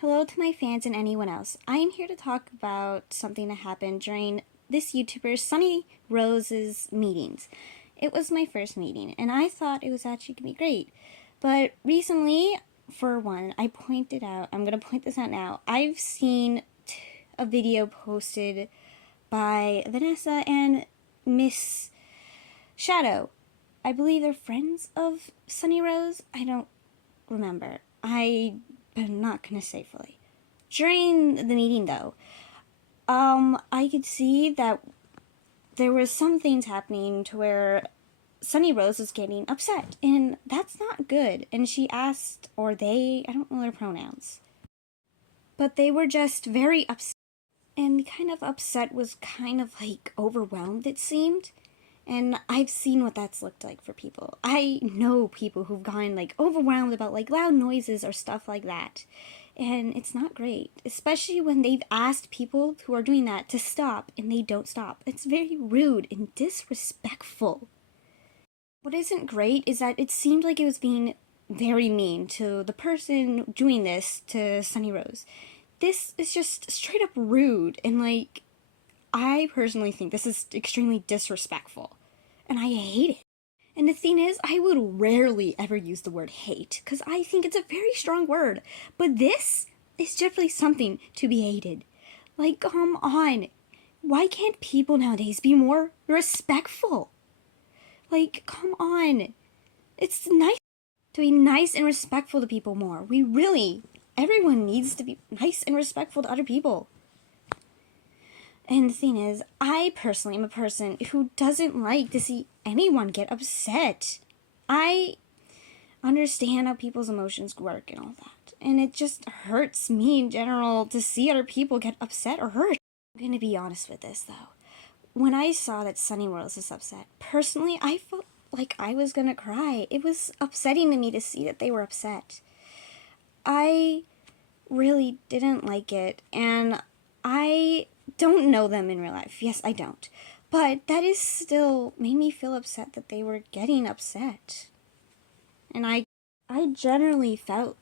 Hello to my fans and anyone else. I am here to talk about something that happened during this YouTuber Sunny Rose's meetings. It was my first meeting, and I thought it was actually going to be great. But recently, for one, I'm going to point this out now, I've seen a video posted by Vanessa and Miss Shadow. I believe they're friends of Sunny Rose. I don't remember. I'm not going to say fully. During the meeting, though, I could see that there was some things happening to where Sunny Rose was getting upset, and that's not good. And she asked, or they, I don't know their pronouns, but they were just very upset. And the kind of upset was kind of like overwhelmed, it seemed. And I've seen what that's looked like for people. I know people who've gotten like overwhelmed about like loud noises or stuff like that. And it's not great, especially when they've asked people who are doing that to stop and they don't stop. It's very rude and disrespectful. What isn't great is that it seemed like it was being very mean to the person doing this to Sunny Rose. This is just straight up rude, and like, I personally think this is extremely disrespectful, and I hate it. And the thing is, I would rarely ever use the word hate, because I think it's a very strong word, but this is definitely something to be hated. Like, come on. Why can't people nowadays be more respectful? Like, come on. It's nice to be nice and respectful to people more. Everyone needs to be nice and respectful to other people. And the thing is, I personally am a person who doesn't like to see anyone get upset. I understand how people's emotions work and all that. And it just hurts me in general to see other people get upset or hurt. I'm gonna be honest with this though. When I saw that Sunny Rose was upset, personally, I felt like I was gonna cry. It was upsetting to me to see that they were upset. I really didn't like it, and I don't know them in real life. Yes, I don't. But that is still made me feel upset that they were getting upset. And I generally felt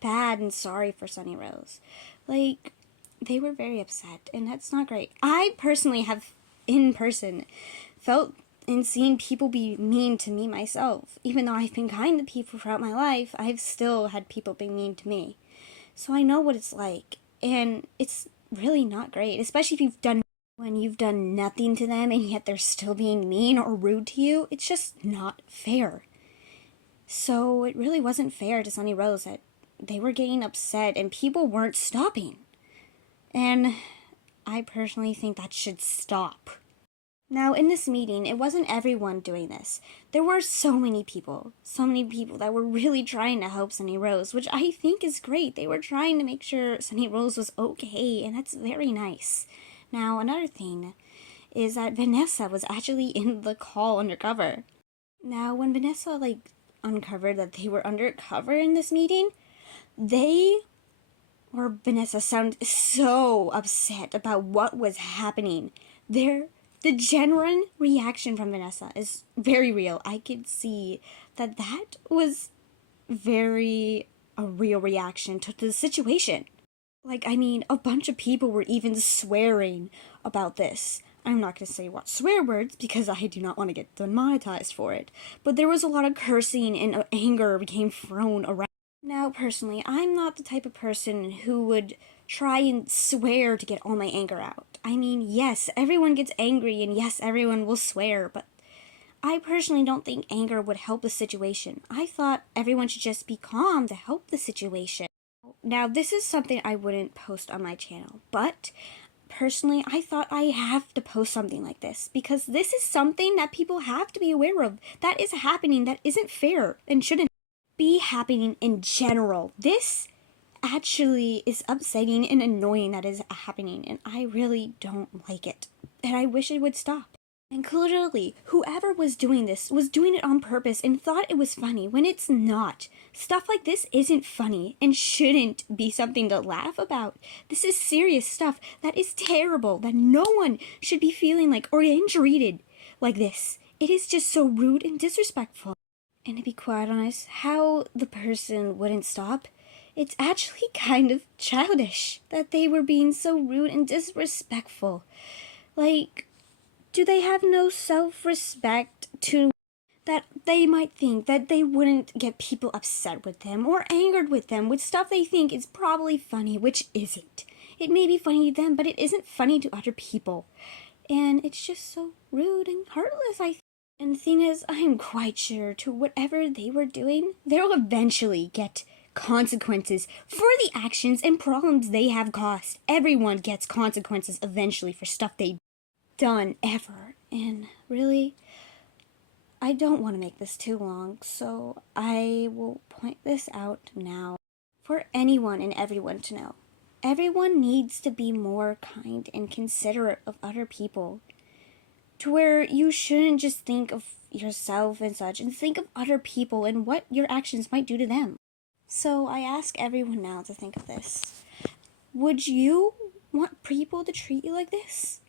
bad and sorry for Sunny Rose. Like, they were very upset, and that's not great. I personally have, in person, felt and seen people be mean to me myself. Even though I've been kind to people throughout my life, I've still had people be mean to me. So I know what it's like, and it's really not great, especially when you've done nothing to them and yet they're still being mean or rude to you. It's just not fair. So it really wasn't fair to Sunny Rose that they were getting upset and people weren't stopping. And I personally think that should stop. Now, in this meeting, it wasn't everyone doing this. There were so many people that were really trying to help Sunny Rose, which I think is great. They were trying to make sure Sunny Rose was okay, and that's very nice. Now, another thing is that Vanessa was actually in the call undercover. Now, when Vanessa, uncovered that they were undercover in this meeting, Vanessa sounded so upset about what was happening. The genuine reaction from Vanessa is very real. I could see that was very a real reaction to the situation. A bunch of people were even swearing about this. I'm not going to say what swear words because I do not want to get demonetized for it. But there was a lot of cursing and anger became thrown around. Now, personally, I'm not the type of person who would try and swear to get all my anger out. I mean, yes, everyone gets angry and yes, everyone will swear, but I personally don't think anger would help the situation. I thought everyone should just be calm to help the situation. Now, this is something I wouldn't post on my channel, but personally, I thought I have to post something like this because this is something that people have to be aware of. That is happening that isn't fair and shouldn't be happening in general. This actually is upsetting and annoying that is happening, and I really don't like it. And I wish it would stop. And clearly, whoever was doing this was doing it on purpose and thought it was funny when it's not. Stuff like this isn't funny and shouldn't be something to laugh about. This is serious stuff that is terrible, that no one should be feeling like or getting treated like this. It is just so rude and disrespectful. And to be quite honest, how the person wouldn't stop It's actually kind of childish that they were being so rude and disrespectful. Like, do they have no self-respect to that they might think that they wouldn't get people upset with them or angered with them with stuff they think is probably funny, which isn't. It may be funny to them, but it isn't funny to other people. And it's just so rude and heartless, I think. And the thing is, I am quite sure to whatever they were doing, they'll eventually get consequences for the actions and problems they have caused. Everyone gets consequences eventually for stuff they've done ever. And really, I don't want to make this too long, so I will point this out now for anyone and everyone to know. Everyone needs to be more kind and considerate of other people, to where you shouldn't just think of yourself and such, and think of other people and what your actions might do to them. So I ask everyone now to think of this. Would you want people to treat you like this?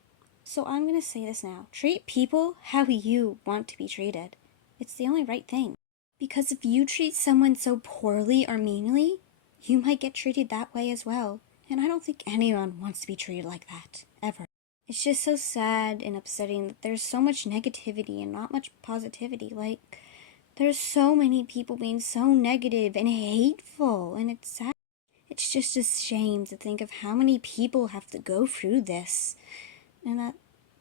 So I'm going to say this now. Treat people how you want to be treated. It's the only right thing. Because if you treat someone so poorly or meanly, you might get treated that way as well. And I don't think anyone wants to be treated like that, ever. It's just so sad and upsetting that there's so much negativity and not much positivity. Like, there's so many people being so negative and hateful, and it's sad. It's just a shame to think of how many people have to go through this, and that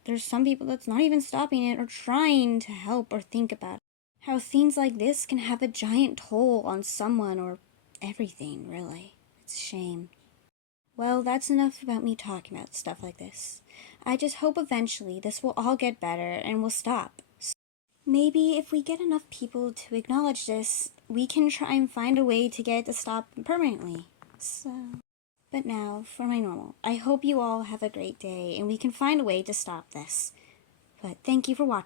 there's some people that's not even stopping it or trying to help or think about it. How things like this can have a giant toll on someone or everything, really. It's a shame. Well, that's enough about me talking about stuff like this. I just hope eventually this will all get better and will stop. So maybe if we get enough people to acknowledge this, we can try and find a way to get it to stop permanently. So, but now, for my normal, I hope you all have a great day and we can find a way to stop this. But thank you for watching.